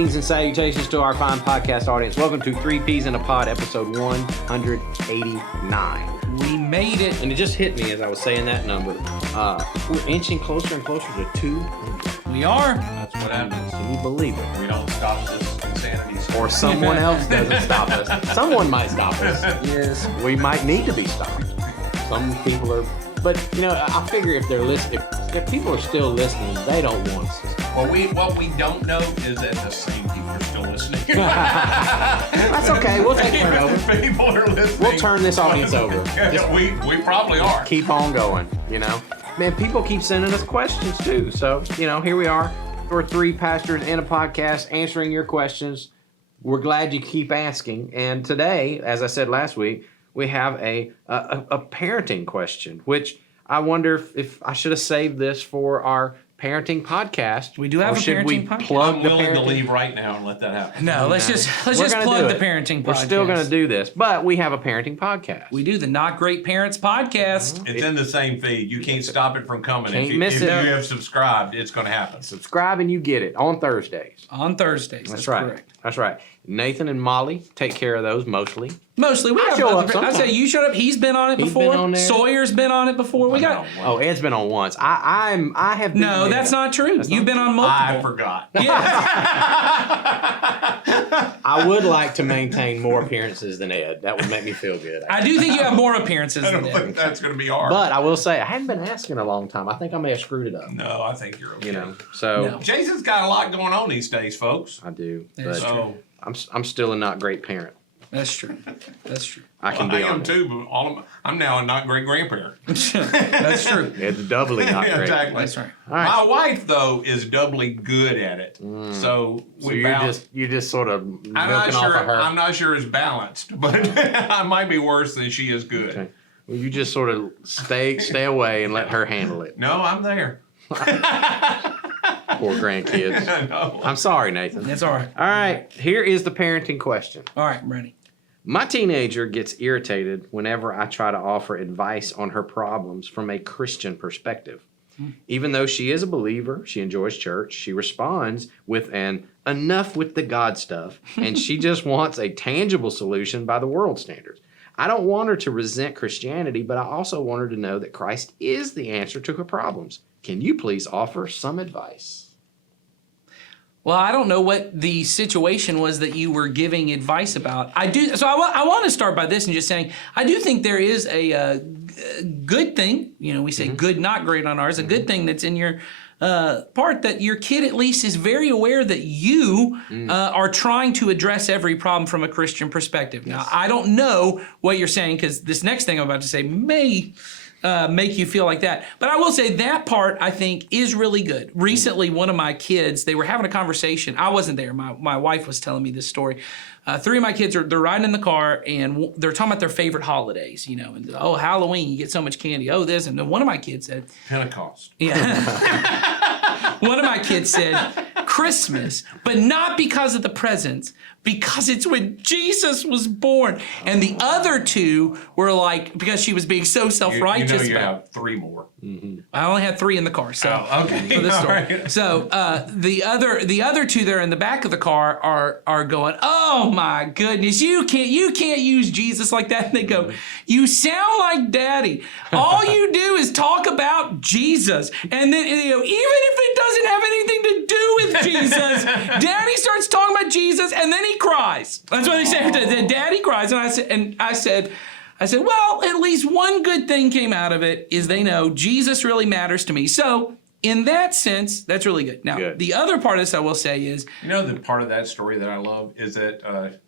Greetings and salutations to our fine podcast audience. Welcome to 3 Peas in a Pod, episode 189. We made it. And it just hit me as I was saying that number. We're inching closer and closer to 200. We are. That's what happens. Can you believe it? We don't stop this insanity. Or someone else doesn't stop us. Someone might stop us. Yes. We might need to be stopped. Some people are... But, you know, I figure if they're listening... If people are still listening, they don't want us to stop. Well, what we don't know is that the same people are still listening. That's okay. We'll take turn over. People are listening. We'll turn this audience over. Just we probably are. keep on going, you know? Man, people keep sending us questions too. So, you know, here we are. We're 3 pastors in a podcast answering your questions. We're glad you keep asking. And today, as I said last week, we have a parenting question, which I wonder if I should have saved this for our parenting podcast. We do have a parenting podcast. Plug I'm the willing to parenting? leave right now and let that happen. No, let's just We're gonna plug do the it. parenting podcast. We're still going to do this, but we have a parenting podcast. We do the Not Great Parents podcast. It's in the same feed. You can't stop it from coming. Can't If you miss it. have subscribed, it's going to happen. Subscribe and you get it on Thursdays. On Thursdays. That's right. Correct. That's right. Nathan and Molly take care of those mostly. Mostly, we I have show other. up I sometimes. say you showed up. He's been on it He's before. been on there. Sawyer's been on it before. We got. Oh, Ed's been on once. I have. Been No, that's not true. That's You've not been on multiple. I forgot. Yeah. I would like to maintain more appearances than Ed. That would make me feel good. I do think you have more appearances I than don't that. think that's going to be hard. But I will say I hadn't been asking a long time. I think I may have screwed it up. No, I think you're okay. You know, so No. Jason's got a lot going on these days, folks. I do. That's But So I'm still a not great parent. That's true. That's true. I can I be am honest. too, but I'm now a not great grandparent. That's true. It's doubly not Yeah, great. exactly. That's right. All right. My wife, though, is doubly good at it. So So we you're just sort of milking I'm not off sure. of her. I'm not sure it's balanced, but I might be worse than she is good. Okay. Well, you just sort of stay away and let her handle it. No, I'm there. Poor grandkids. I know. I'm sorry, Nathan. That's all right. All right, here is the parenting question. All right, I'm ready. My teenager gets irritated whenever I try to offer advice on her problems from a Christian perspective. Even though she is a believer, she enjoys church, she responds with an enough with the God stuff, and she just wants a tangible solution by the world standards. I don't want her to resent Christianity, but I also want her to know that Christ is the answer to her problems. Can you please offer some advice? Well, I don't know what the situation was that you were giving advice about. I do. So I want to start by this and just saying, I do think there is a good thing. You know, we say good, not great on ours. A good thing that's in your part that your kid at least is very aware that you are trying to address every problem from a Christian perspective. Now, I don't know what you're saying because this next thing I'm about to say may make you feel like that. But I will say that part, I think, is really good. Recently, one of my kids, they were having a conversation. I wasn't there. My wife was telling me this story. 3 of my kids, they're riding in the car, and they're talking about their favorite holidays, you know. And, oh, Halloween, you get so much candy. Oh, this. And then one of my kids said... Pentecost. Yeah. One of my kids said Christmas, but not because of the presents, because it's when Jesus was born. And the other 2 were like, because she was being so self-righteous You about have 3 more. I only had 3 in the car, so Oh, okay. for this All story. right. So the other 2 there in the back of the car are going, oh my goodness, you can't use Jesus like that. And they go, you sound like Daddy. All you do is talk about Jesus, and then even if it doesn't have anything to do with Jesus, Daddy starts talking about Jesus, and then he cries. That's what they say. Daddy cries, and I said, well, at least one good thing came out of it is they know Jesus really matters to me. So in that sense, that's really good. Now, Good. The other part of this I will say is, You know, the part of that story that I love is that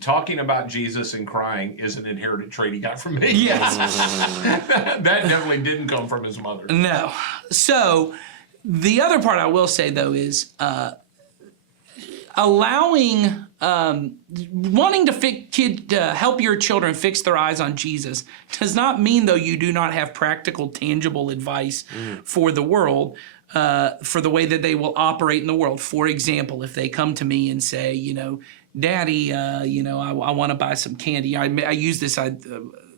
talking about Jesus and crying is an inherited trait he got from me. yes, That definitely didn't come from his mother. no. So the other part I will say, though, is allowing, wanting to help your children fix their eyes on Jesus does not mean, though, you do not have practical, tangible advice for the world, for the way that they will operate in the world. For example, if they come to me and say, you know, Daddy, I want to buy some candy. I used this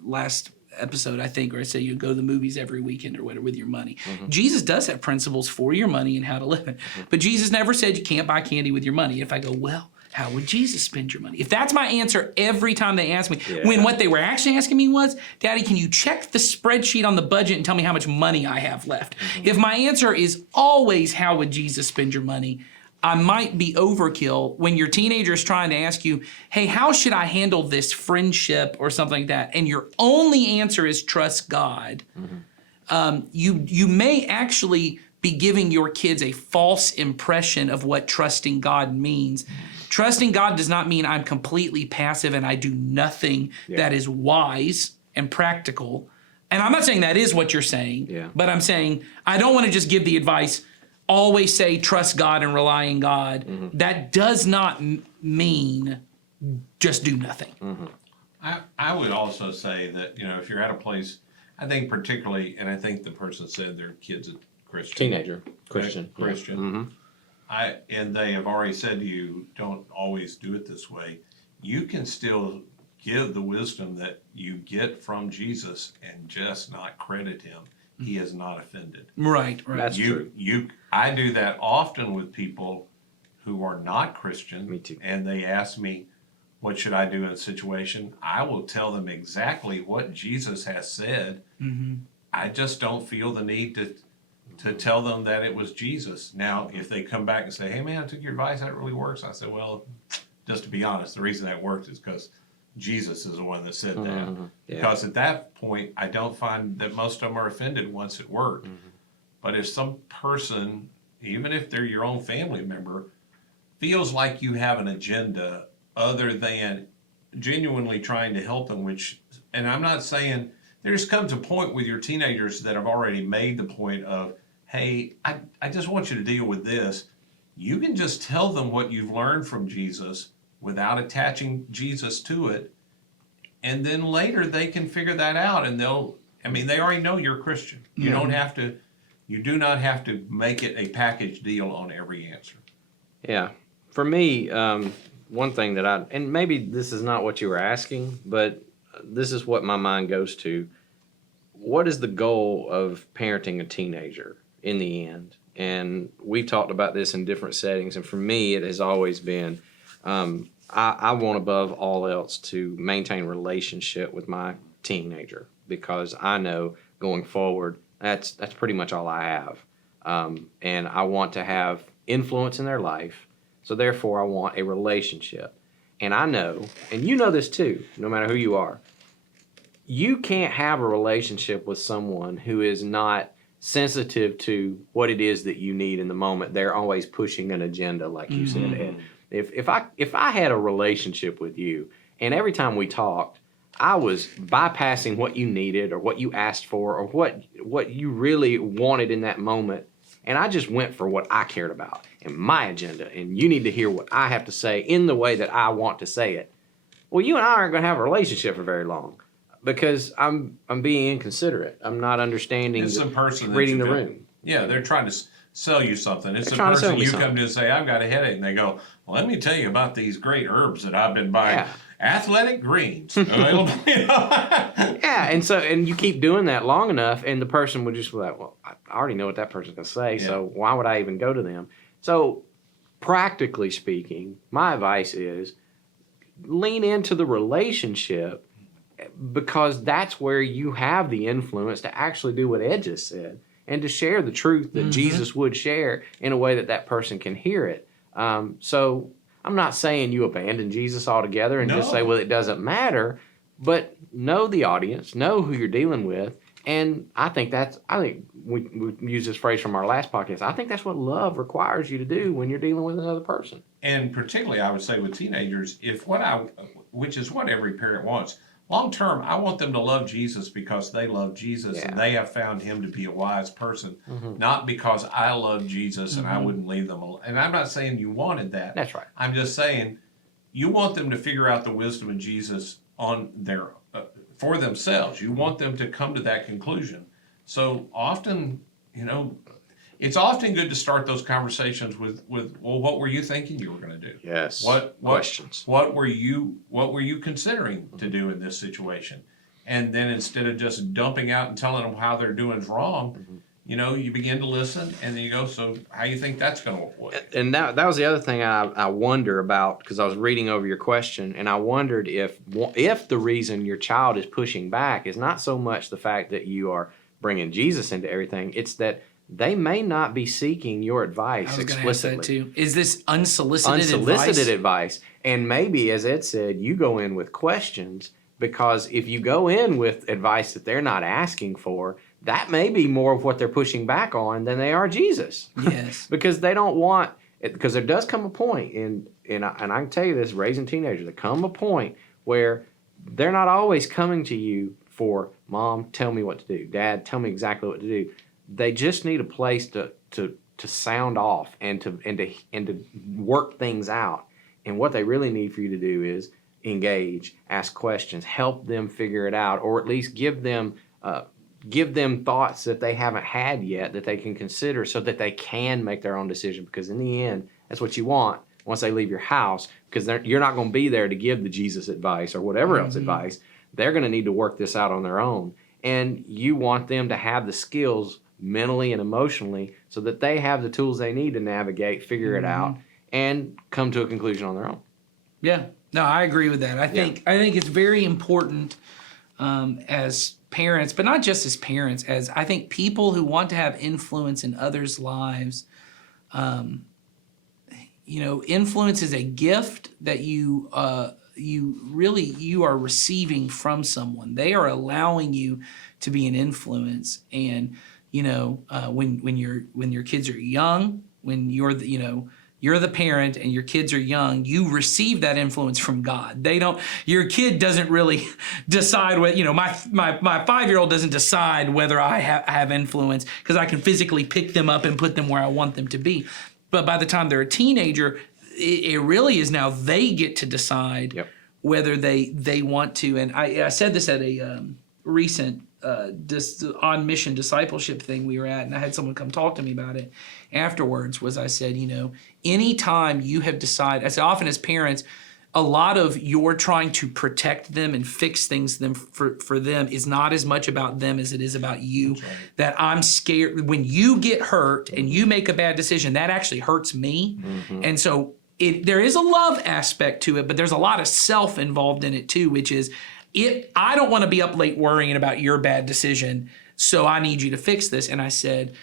last episode, I think, where I say you go to the movies every weekend or whatever with your money. Jesus does have principles for your money and how to live it. But Jesus never said you can't buy candy with your money. If I go, well, how would Jesus spend your money? If that's my answer every time they ask me, when what they were actually asking me was, Daddy, can you check the spreadsheet on the budget and tell me how much money I have left? If my answer is always, how would Jesus spend your money? I might be overkill when your teenager is trying to ask you, hey, how should I handle this friendship or something like that? And your only answer is trust God. You may actually be giving your kids a false impression of what trusting God means. Trusting God does not mean I'm completely passive and I do nothing that is wise and practical. And I'm not saying that is what you're saying, but I'm saying I don't want to just give the advice, always say trust God and rely on God. That does not mean just do nothing. I would also say that, if you're at a place, I think particularly, and I think the person said their kid's a Christian. Teenager, Christian. Christian. And they have already said to you, don't always do it this way. You can still give the wisdom that you get from Jesus and just not credit him. He is not offended. Right. That's true. I do that often with people who are not Christian. Me too. And they ask me, what should I do in a situation? I will tell them exactly what Jesus has said. I just don't feel the need to tell them that it was Jesus. Now, if they come back and say, hey man, I took your advice, that really works. I said, well, just to be honest, the reason that worked is because Jesus is the one that said that. Because at that point, I don't find that most of them are offended once it worked. But if some person, even if they're your own family member, feels like you have an agenda other than genuinely trying to help them, and I'm not saying, there just comes a point with your teenagers that have already made the point of, hey, I just want you to deal with this. You can just tell them what you've learned from Jesus without attaching Jesus to it. And then later they can figure that out and they already know you're a Christian. You do not have to make it a package deal on every answer. Yeah. For me, one thing that and maybe this is not what you were asking, but this is what my mind goes to. What is the goal of parenting a teenager in the end? And we've talked about this in different settings. And for me, it has always been, I want above all else to maintain relationship with my teenager, because I know going forward, that's pretty much all I have. And I want to have influence in their life. So therefore, I want a relationship. And I know, and you know this too, no matter who you are, you can't have a relationship with someone who is not sensitive to what it is that you need in the moment. They're always pushing an agenda, like you said, Ed. If I had a relationship with you, and every time we talked, I was bypassing what you needed or what you asked for or what you really wanted in that moment, and I just went for what I cared about and my agenda, and you need to hear what I have to say in the way that I want to say it. Well, you and I aren't going to have a relationship for very long, because I'm being inconsiderate. I'm not understanding. It's the person reading the room. Yeah, they're trying to sell you something. It's the trying to sell person me you something. come to and say, I've got a headache, and they go, well, let me tell you about these great herbs that I've been buying. Yeah. Athletic Greens. Available. Yeah, and you keep doing that long enough, and the person would just be like, well, I already know what that person's going to say, so why would I even go to them? So practically speaking, my advice is lean into the relationship, because that's where you have the influence to actually do what Ed just said and to share the truth that Jesus would share in a way that person can hear it. So I'm not saying you abandon Jesus altogether and just say, well, it doesn't matter, but know the audience, know who you're dealing with. And I think we use this phrase from our last podcast. I think that's what love requires you to do when you're dealing with another person. And particularly, I would say with teenagers, which is what every parent wants. Long term, I want them to love Jesus because they love Jesus and they have found him to be a wise person, not because I love Jesus and I wouldn't leave them alone. And I'm not saying you wanted that. That's right. I'm just saying you want them to figure out the wisdom of Jesus on their for themselves. You want them to come to that conclusion. So often, it's often good to start those conversations with well, what were you thinking you were going to do? Yes. What questions? What were you considering to do in this situation? And then instead of just dumping out and telling them how they're doing is wrong, you know, you begin to listen, and then you go, so how you think that's going to work? And that was the other thing I wonder about, because I was reading over your question, and I wondered if the reason your child is pushing back is not so much the fact that you are bringing Jesus into everything, it's that they may not be seeking your advice I was going to ask explicitly. that too. Is this unsolicited advice? And maybe, as Ed said, you go in with questions, because if you go in with advice that they're not asking for, that may be more of what they're pushing back on than they are Jesus. Yes. Because they don't want it, because there does come a point and I can tell you this, raising teenagers, there come a point where they're not always coming to you for, Mom, tell me what to do. Dad, tell me exactly what to do. They just need a place to sound off and to work things out. And what they really need for you to do is engage, ask questions, help them figure it out, or at least give them thoughts that they haven't had yet that they can consider, so that they can make their own decision. Because in the end, that's what you want once they leave your house, because you're not going to be there to give the Jesus advice or whatever else advice. They're going to need to work this out on their own. And you want them to have the skills mentally and emotionally so that they have the tools they need to navigate, figure it out, and come to a conclusion on their own. Yeah. No, I agree with that. I think it's very important as parents, but not just as parents, as I think people who want to have influence in others' lives. Influence is a gift that you are receiving from someone. They are allowing you to be an influence, and when your kids are young, when you're the parent and your kids are young, you receive that influence from God. Your kid doesn't really decide what, my 5-year-old doesn't decide whether I have influence, because I can physically pick them up and put them where I want them to be. But by the time they're a teenager, it really is now they get to decide whether they want to. And I said this at a recent on mission discipleship thing we were at, and I had someone come talk to me about it afterwards. I said, anytime you have decided, as often as parents, a lot of your trying to protect them and fix things for them is not as much about them as it is about you. Right. That I'm scared when you get hurt and you make a bad decision, that actually hurts me. Mm-hmm. And so there is a love aspect to it, but there's a lot of self involved in it too, which is, I don't want to be up late worrying about your bad decision, so I need you to fix this. And I said,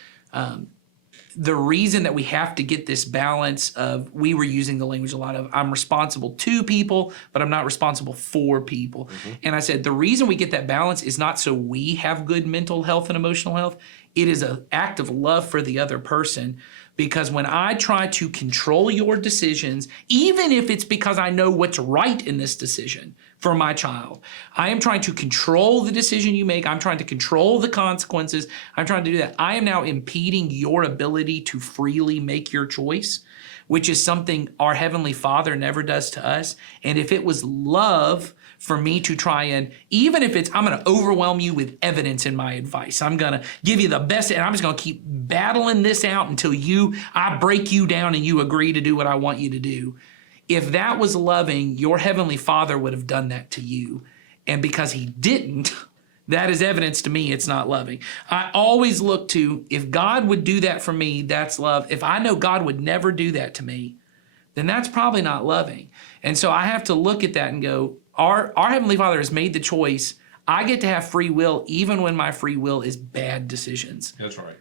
the reason that we have to get this balance of, we were using the language a lot of, I'm responsible to people, but I'm not responsible for people. Mm-hmm. And I said, the reason we get that balance is not so we have good mental health and emotional health. It is an act of love for the other person. Because when I try to control your decisions, even if it's because I know what's right in this decision for my child, I am trying to control the decision you make. I'm trying to control the consequences. I'm trying to do that. I am now impeding your ability to freely make your choice, which is something our Heavenly Father never does to us. And if it was love for me to try and, even if I'm going to overwhelm you with evidence in my advice, I'm going to give you the best, and I'm just going to keep battling this out until I break you down and you agree to do what I want you to do. If that was loving, your Heavenly Father would have done that to you. And because He didn't, that is evidence to me it's not loving. I always look to, if God would do that for me, that's love. If I know God would never do that to me, then that's probably not loving. And so I have to look at that and go, our Heavenly Father has made the choice. I get to have free will, even when my free will is bad decisions. That's right.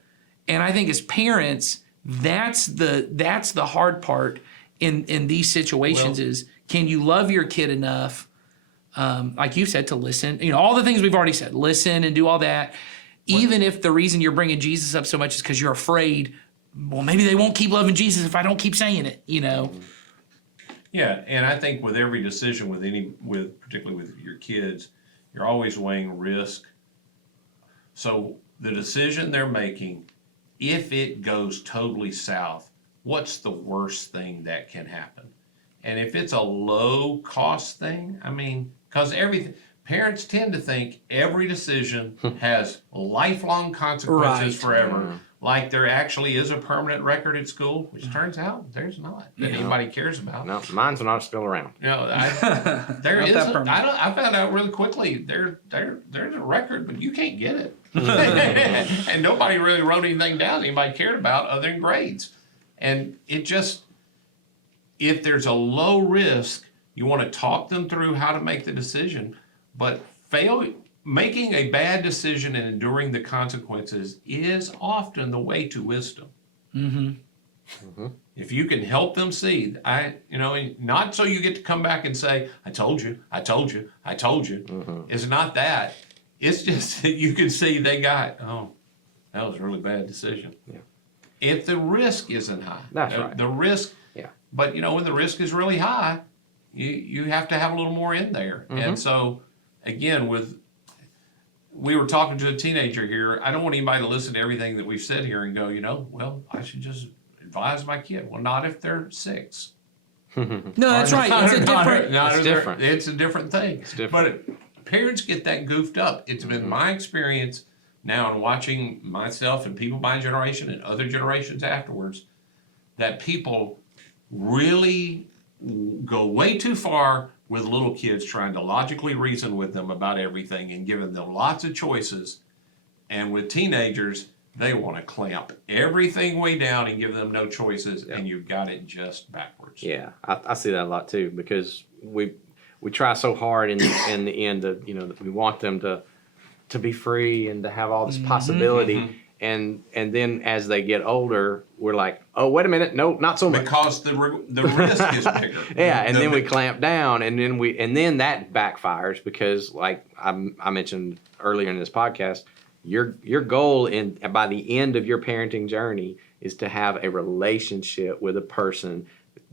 And I think as parents, that's the hard part in these situations, is, can you love your kid enough, like you said, to listen? All the things we've already said, listen and do all that. Even if the reason you're bringing Jesus up so much is because you're afraid, well, maybe they won't keep loving Jesus if I don't keep saying it, Yeah, and I think with every decision, particularly with your kids, you're always weighing risk. So the decision they're making, if it goes totally south, what's the worst thing that can happen? And if it's a low cost thing, because parents tend to think every decision has lifelong consequences forever. like there actually is a permanent record at school, which turns out there's not that anybody cares about. No, mine's not still around. You know, there Not is. that I permanent. I found out really quickly. There's a record, but you can't get it, and nobody really wrote anything down anybody cared about other than grades. And it just, if there's a low risk, you want to talk them through how to make the decision, but making a bad decision and enduring the consequences is often the way to wisdom. If you can help them see, not so you get to come back and say, I told you, I told you, I told you. It's not that. It's just that you can see they got, oh, that was a really bad decision. Yeah. If the risk isn't high. That's right. The risk, Yeah. but when the risk is really high, you have to have a little more in there. And so, again, we were talking to a teenager here. I don't want anybody to listen to everything that we've said here and go, well, I should just advise my kid. Well, not if they're 6. No, that's right. It's a different. It's different. It's a different thing. It's different. But parents get that goofed up. It's been my experience now in watching myself and people my generation and other generations afterwards that people really go way too far with little kids, trying to logically reason with them about everything and giving them lots of choices. And with teenagers, they want to clamp everything way down and give them no choices, and you've got it just backwards. Yeah, I see that a lot too, because we try so hard in the end that we want them to be free and to have all this possibility, and then as they get older, we're like, oh, wait a minute, no, not so much. Because the risk is bigger. Yeah, and then we clamp down, and then that backfires because, like I mentioned earlier in this podcast, your goal by the end of your parenting journey is to have a relationship with a person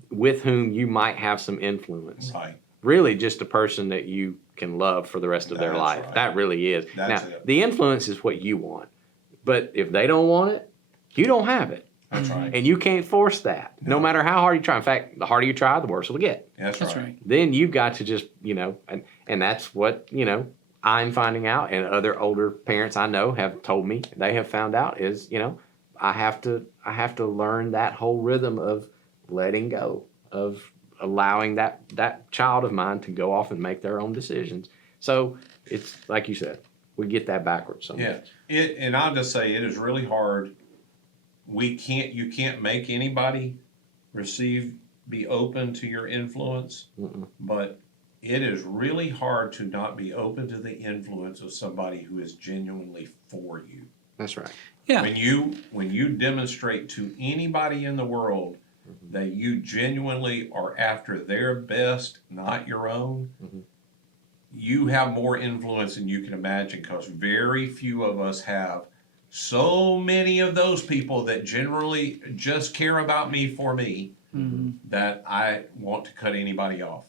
with whom you might have some influence. Right. Really, just a person that you can love for the rest of their That's life. right. That really is. That's now, it. the influence is what you want, but if they don't want it, you don't have it. That's right. And you can't force that, no matter how hard you try. In fact, the harder you try, the worse it'll get. That's That's right. right. Then you've got to just, and that's what, I'm finding out, and other older parents I know have told me they have found out is, I have to learn that whole rhythm of letting go, of allowing that child of mine to go off and make their own decisions. So it's like you said, we get that backwards sometimes. Yeah. And I'll just say it is really hard. You can't make anybody be open to your influence, but it is really hard to not be open to the influence of somebody who is genuinely for you. That's right. Yeah. When you demonstrate to anybody in the world that you genuinely are after their best, not your own, you have more influence than you can imagine, because very few of us have so many of those people that generally just care about me for me that I want to cut anybody off.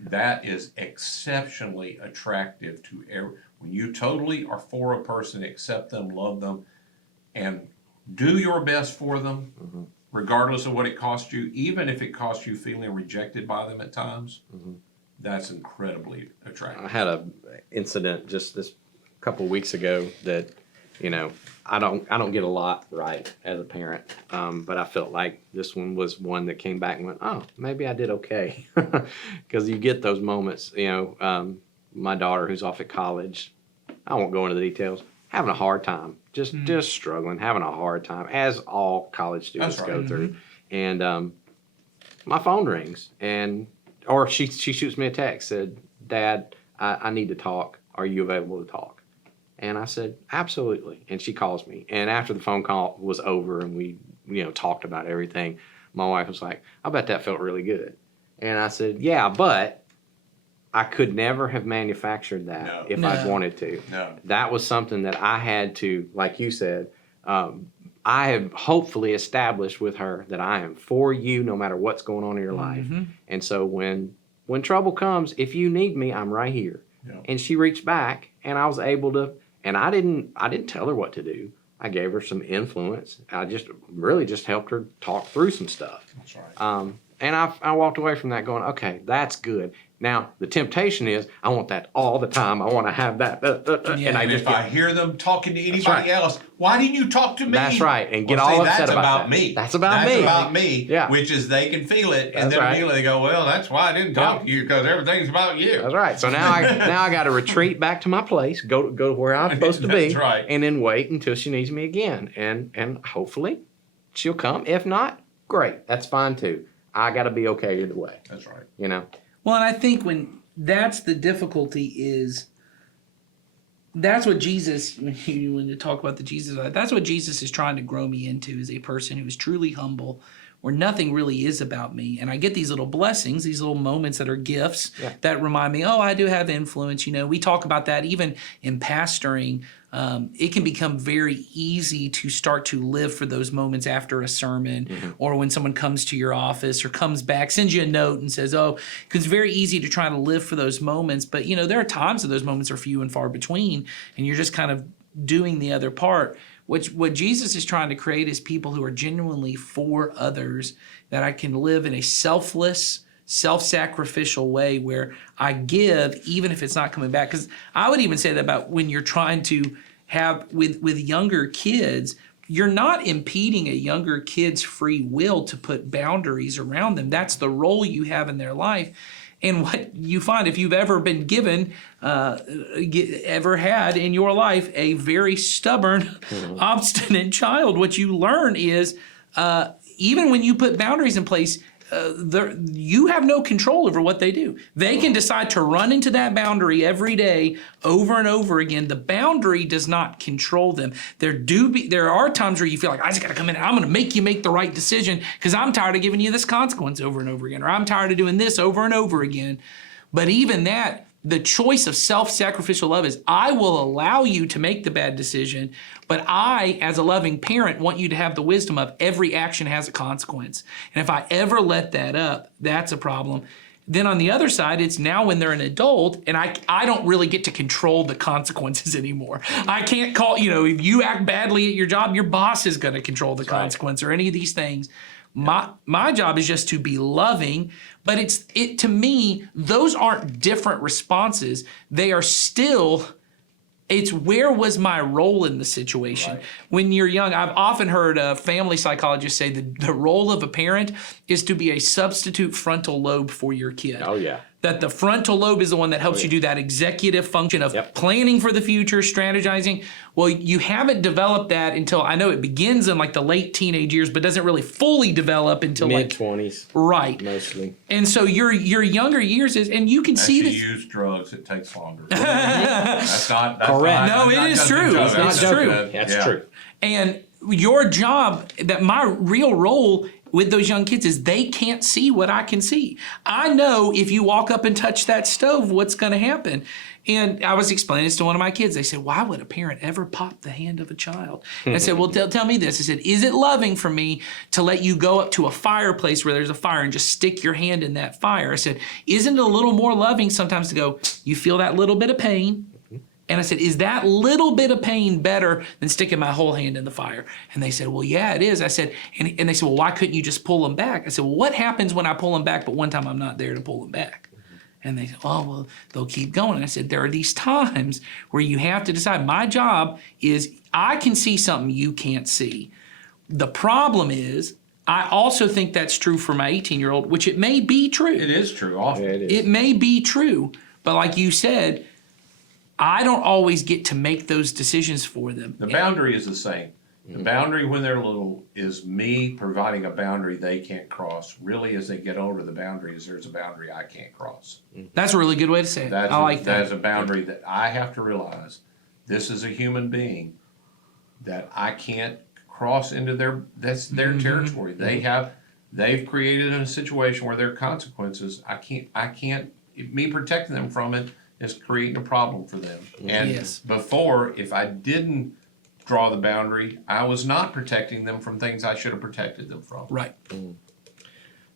That is exceptionally attractive to when you totally are for a person, accept them, love them, and do your best for them, regardless of what it costs you, even if it costs you feeling rejected by them at times. That's incredibly attractive. I had an incident just this couple of weeks ago that, I don't get a lot right as a parent, but I felt like this one was one that came back and went, oh, maybe I did okay, because you get those moments. My daughter, who's off at college, I won't go into the details, having a hard time, just struggling, having a hard time, as all college students That's go right. through. And my phone rings, or she shoots me a text, said, Dad, I need to talk. Are you available to talk? And I said, absolutely. And she calls me. And after the phone call was over and we, talked about everything, my wife was like, I bet that felt really good. And I said, yeah, but I could never have manufactured that if I'd wanted to. No. That was something that I had to, like you said, I have hopefully established with her that I am for you no matter what's going on in your life. And so when trouble comes, if you need me, I'm right here. Yeah. And she reached back, and I was able to, and I didn't tell her what to do. I gave her some influence. I just helped her talk through some stuff. That's right. And I walked away from that going, okay, that's good. Now, the temptation is, I want that all the time. I want to have that. Yeah. And I And just if I hear them talking to anybody right. else, why didn't you talk to me? That's right, and get Well, all see, upset that's about that. me. That's about me. That's about me. Yeah. Which is they can feel it, and That's then right. immediately they go, "Well, that's why I didn't talk Yeah. to you because everything's about you." That's right. So now I got to retreat back to my place, go to where I'm supposed to be, That's right. and then wait until she needs me again, and hopefully she'll come. If not, great, that's fine too. I got to be okay either way. That's right. You know. Well, and I think when that's the difficulty is that's what Jesus, when you talk about the Jesus, that's what Jesus is trying to grow me into, is a person who is truly humble, where nothing really is about me. And I get these little blessings, these little moments that are gifts that remind me, oh, I do have influence. You know, we talk about that even in pastoring. It can become very easy to start to live for those moments after a sermon or when someone comes to your office or comes back, sends you a note and says, oh, because it's very easy to try to live for those moments. But, you know, there are times that those moments are few and far between, and you're just kind of doing the other part. What Jesus is trying to create is people who are genuinely for others, that I can live in a selfless, self-sacrificial way where I give even if it's not coming back. Because I would even say that about when you're trying to have with younger kids, you're not impeding a younger kid's free will to put boundaries around them. That's the role you have in their life. And what you find, if you've ever been given, ever had in your life a very stubborn, obstinate child, what you learn is even when you put boundaries in place, you have no control over what they do. They can decide to run into that boundary every day over and over again. The boundary does not control them. There are times where you feel like, I just got to come in and I'm going to make you make the right decision because I'm tired of giving you this consequence over and over again, or I'm tired of doing this over and over again. But even that, the choice of self-sacrificial love is, I will allow you to make the bad decision, but I, as a loving parent, want you to have the wisdom of every action has a consequence. And if I ever let that up, that's a problem. Then on the other side, it's now when they're an adult, and I don't really get to control the consequences anymore. I can't call, if you act badly at your job, your boss is going to control the consequence or any of these things. My job is just to be loving, but to me, those aren't different responses. They are still, it's where was my role in the situation? Right. When you're young, I've often heard family psychologists say the role of a parent is to be a substitute frontal lobe for your kid. Oh, yeah. That the frontal lobe is the one that helps you do that executive function of planning for the future, strategizing. Well, you haven't developed that until, I know it begins in like the late teenage years, but doesn't really fully develop until mid-20s. Right. Mostly. And so your younger years is, and you can see this. If you use drugs, it takes longer. That's not correct. No, it is true. It's true. That's true. And your job, that my real role with those young kids is they can't see what I can see. I know if you walk up and touch that stove, what's going to happen. And I was explaining this to one of my kids. They said, why would a parent ever pop the hand of a child? And I said, well, tell me this. I said, is it loving for me to let you go up to a fireplace where there's a fire and just stick your hand in that fire? I said, isn't it a little more loving sometimes to go, you feel that little bit of pain? And I said, is that little bit of pain better than sticking my whole hand in the fire? And they said, well, yeah, it is. I said, and they said, well, why couldn't you just pull them back? I said, well, what happens when I pull them back, but one time I'm not there to pull them back? And they said, oh, well, they'll keep going. And I said, there are these times where you have to decide. My job is I can see something you can't see. The problem is, I also think that's true for my 18-year-old, which it may be true. It is true, often. Yeah, it is. It may be true, but like you said, I don't always get to make those decisions for them. The boundary is the same. The boundary when they're little is me providing a boundary they can't cross. Really, as they get older, the boundary is there's a boundary I can't cross. That's a really good way to say it. I like that. That is a boundary that I have to realize. This is a human being that I can't cross into their territory. They've created a situation where there are consequences. I can't. Me protecting them from it is creating a problem for them. And before, if I didn't draw the boundary, I was not protecting them from things I should have protected them from. Right.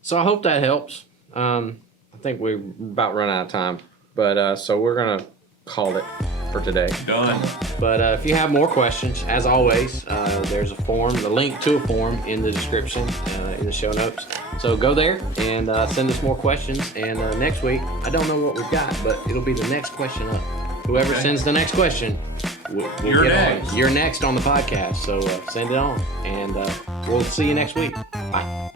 So I hope that helps. I think we're about run out of time, but so we're gonna call it. for today. Done. But if you have more questions, as always, there's a form, the link to a form in the description, in the show notes. So go there and send us more questions. And next week, I don't know what we've got, but it'll be the next question up. Whoever sends the next question, we'll You're get next. on. You're next on the podcast. So send it on, and we'll see you next week. Bye.